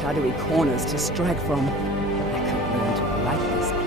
shadowy corners to strike from. I could learn to like this place.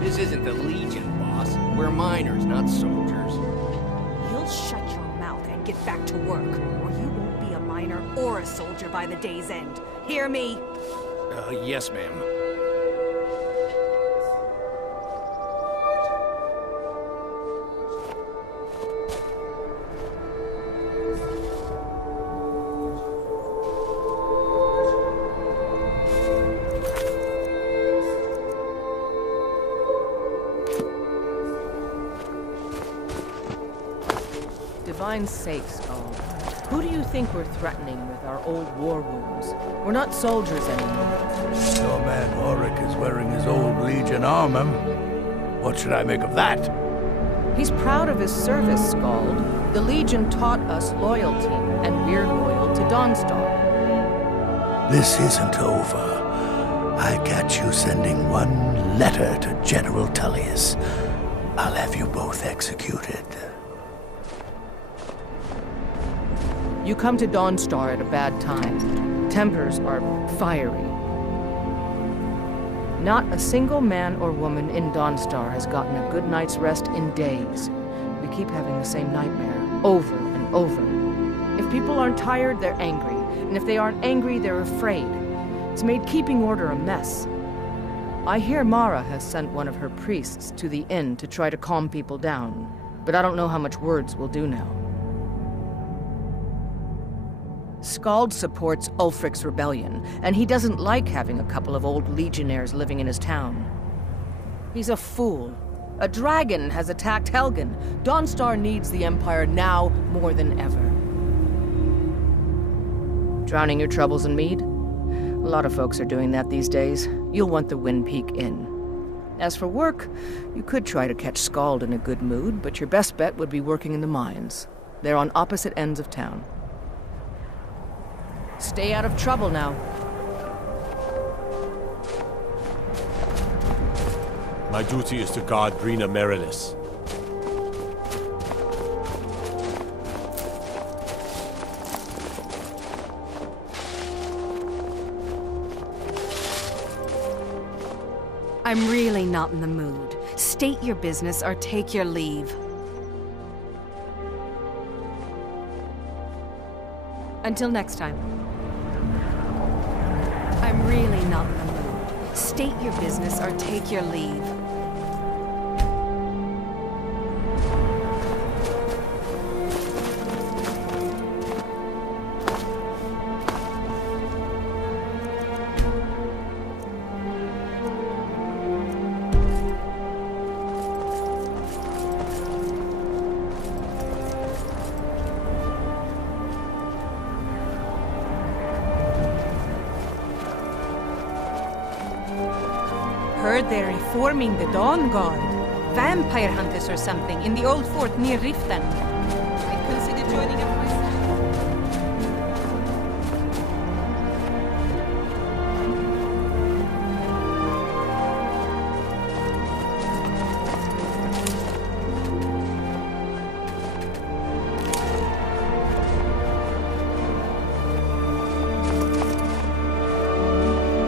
This isn't the Legion, boss. We're miners, not soldiers. You'll shut your mouth and get back to work, or you won't be a miner or a soldier by the day's end. Hear me? Yes, ma'am. Divine's sake, Skull. Who do you think we're threatening with our old war wounds? We're not soldiers anymore. Your man Auric is wearing his old Legion armor. What should I make of that? He's proud of his service, Skald. The Legion taught us loyalty, and we're loyal to Dawnstar. This isn't over. I catch you sending one letter to General Tullius. I'll have you both executed. You come to Dawnstar at a bad time. Tempers are fiery. Not a single man or woman in Dawnstar has gotten a good night's rest in days. We keep having the same nightmare, over and over. If people aren't tired, they're angry. And if they aren't angry, they're afraid. It's made keeping order a mess. I hear Mara has sent one of her priests to the inn to try to calm people down. But I don't know how much words will do now. Skald supports Ulfric's rebellion, and he doesn't like having a couple of old legionnaires living in his town. He's a fool. A dragon has attacked Helgen. Dawnstar needs the Empire now more than ever. Drowning your troubles in mead? A lot of folks are doing that these days. You'll want the Wind Peak Inn. As for work, you could try to catch Skald in a good mood, but your best bet would be working in the mines. They're on opposite ends of town. Stay out of trouble now. My duty is to guard Brina Merilis. I'm really not in the mood. State your business or take your leave. Until next time. I'm really not in the mood. State your business or take your leave. Heard they're reforming the Dawn Guard. Vampire hunters or something in the old fort near Riften. I'd consider joining up myself.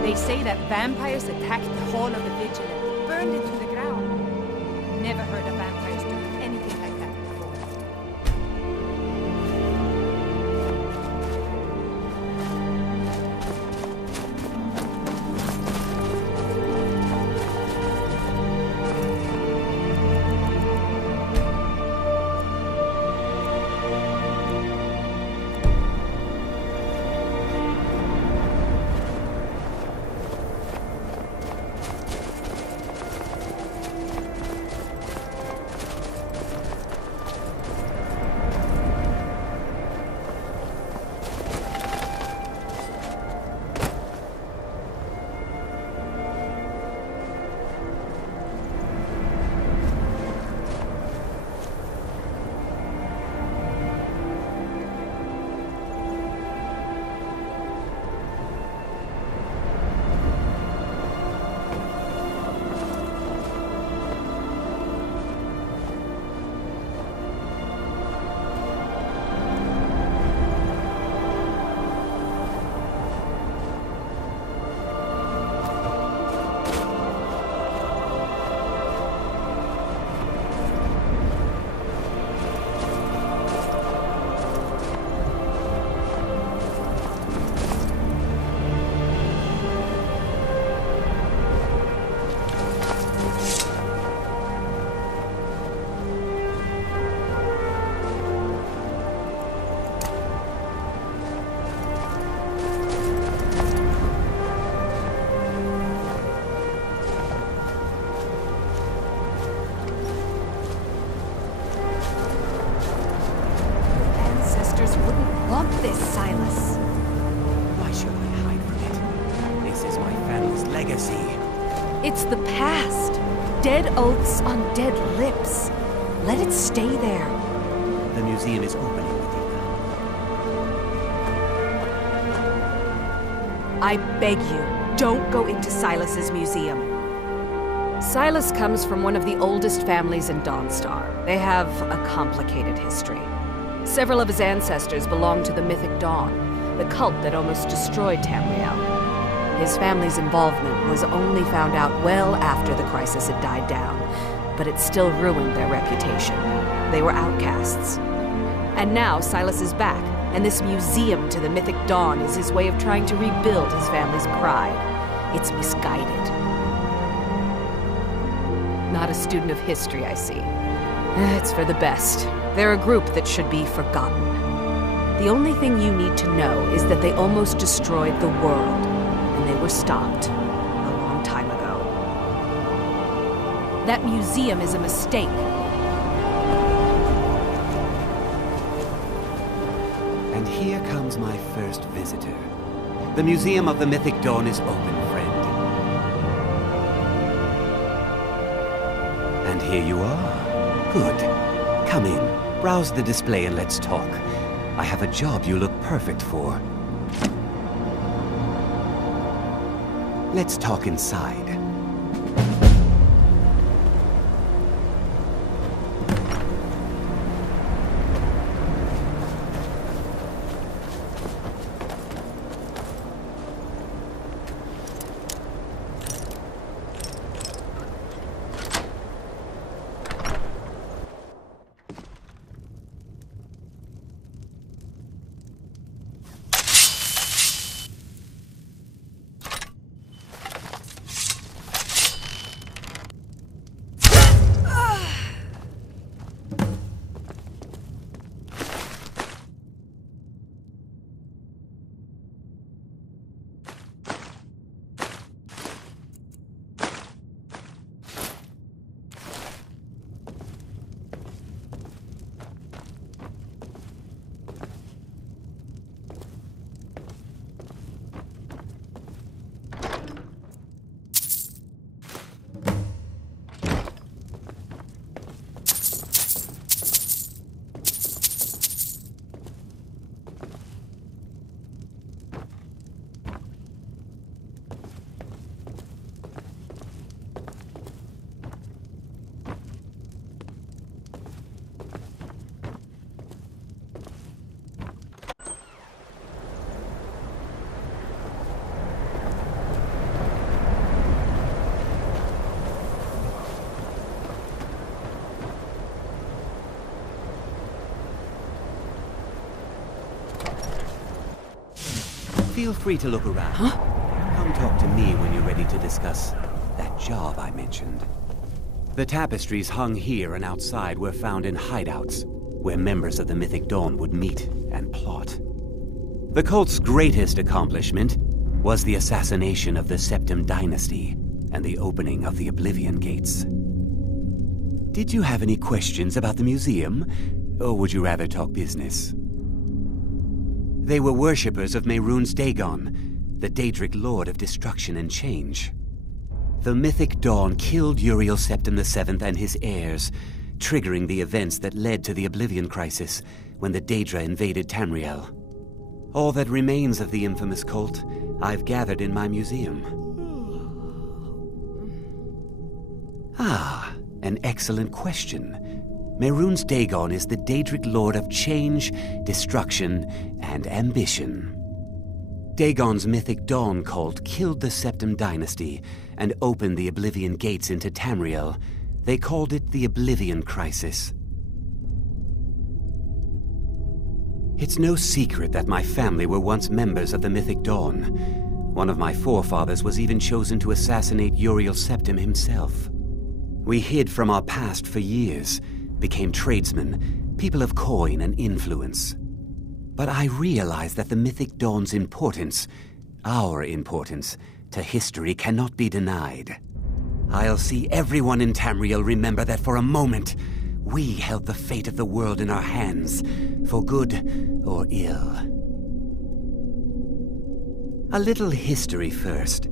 They say that vampires attacked the Hall of the Vigilant, burned it to the ground. Never heard of vampires doing anything like that before. Want this, Silas? Why should I hide from it? This is my family's legacy. It's the past. Dead oaths on dead lips. Let it stay there. The museum is opening, Medina. I beg you, don't go into Silas's museum. Silas comes from one of the oldest families in Dawnstar. They have a complicated history. Several of his ancestors belonged to the mythic Dawn, the cult that almost destroyed Tamriel. His family's involvement was only found out well after the crisis had died down, but it still ruined their reputation. They were outcasts. And now Silas is back, and this museum to the mythic Dawn is his way of trying to rebuild his family's pride. It's misguided. Not a student of history, I see. It's for the best. They're a group that should be forgotten. The only thing you need to know is that they almost destroyed the world, and they were stopped a long time ago. That museum is a mistake. And here comes my first visitor. The Museum of the Mythic Dawn is open, friend. And here you are. Good. Come in, browse the display and let's talk. I have a job you look perfect for. Let's talk inside. Feel free to look around. Come talk to me when you're ready to discuss that job I mentioned. The tapestries hung here and outside were found in hideouts, where members of the Mythic Dawn would meet and plot. The cult's greatest accomplishment was the assassination of the Septim Dynasty and the opening of the Oblivion Gates. Did you have any questions about the museum, or would you rather talk business? They were worshippers of Mehrunes Dagon, the Daedric Lord of Destruction and Change. The Mythic Dawn killed Uriel Septim VII and his heirs, triggering the events that led to the Oblivion Crisis when the Daedra invaded Tamriel. All that remains of the infamous cult I've gathered in my museum. Ah, an excellent question. Mehrunes Dagon is the Daedric Lord of Change, Destruction, and Ambition. Dagon's Mythic Dawn cult killed the Septim Dynasty and opened the Oblivion Gates into Tamriel. They called it the Oblivion Crisis. It's no secret that my family were once members of the Mythic Dawn. One of my forefathers was even chosen to assassinate Uriel Septim himself. We hid from our past for years, became tradesmen, people of coin and influence. But I realized that the Mythic Dawn's importance, our importance, to history cannot be denied. I'll see everyone in Tamriel remember that for a moment, we held the fate of the world in our hands, for good or ill. A little history first.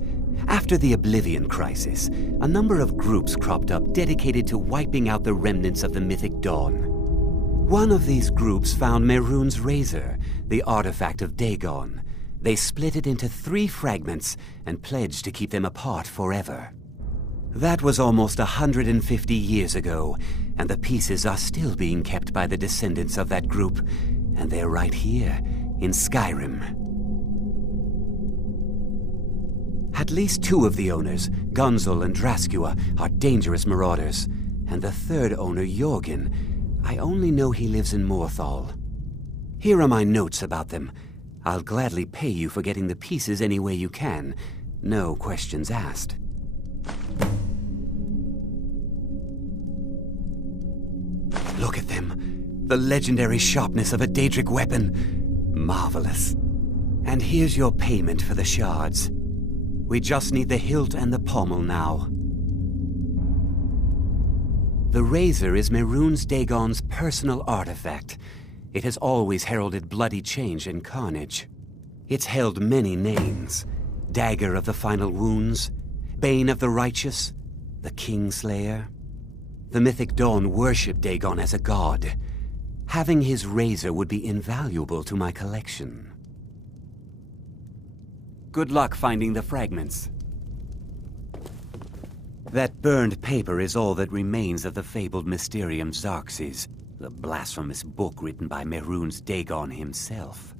After the Oblivion Crisis, a number of groups cropped up dedicated to wiping out the remnants of the Mythic Dawn. One of these groups found Mehrunes' razor, the artifact of Dagon. They split it into 3 fragments and pledged to keep them apart forever. That was almost 150 years ago, and the pieces are still being kept by the descendants of that group, and they're right here, in Skyrim. At least 2 of the owners, Gunzel and Draskua, are dangerous marauders, and the 3rd owner, Jorgen, I only know he lives in Morthal. Here are my notes about them. I'll gladly pay you for getting the pieces any way you can. No questions asked. Look at them. The legendary sharpness of a Daedric weapon. Marvelous. And here's your payment for the shards. We just need the hilt and the pommel now. The razor is Mehrunes Dagon's personal artifact. It has always heralded bloody change and carnage. It's held many names. Dagger of the Final Wounds, Bane of the Righteous, the Kingslayer. The Mythic Dawn worshipped Dagon as a god. Having his razor would be invaluable to my collection. Good luck finding the fragments. That burned paper is all that remains of the fabled Mysterium Xarxes, the blasphemous book written by Mehrunes Dagon himself.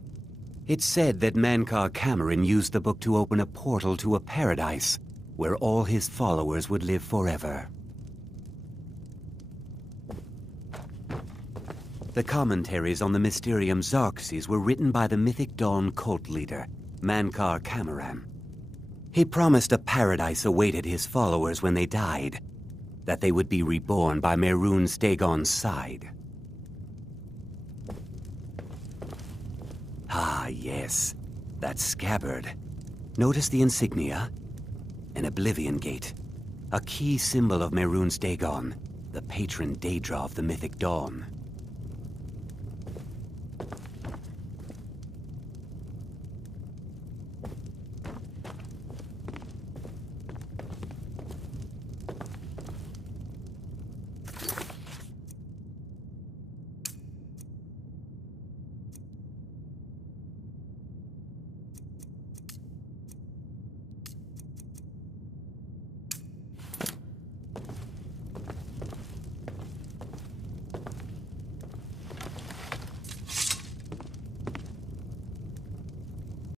It's said that Mankar Cameron used the book to open a portal to a paradise, where all his followers would live forever. The commentaries on the Mysterium Xarxes were written by the Mythic Dawn cult leader, Mankar Cameron. He promised a paradise awaited his followers when they died, that they would be reborn by Mehrunes Dagon's side. Ah, yes, that scabbard. Notice the insignia? An Oblivion Gate, a key symbol of Mehrunes Dagon, the patron Daedra of the Mythic Dawn.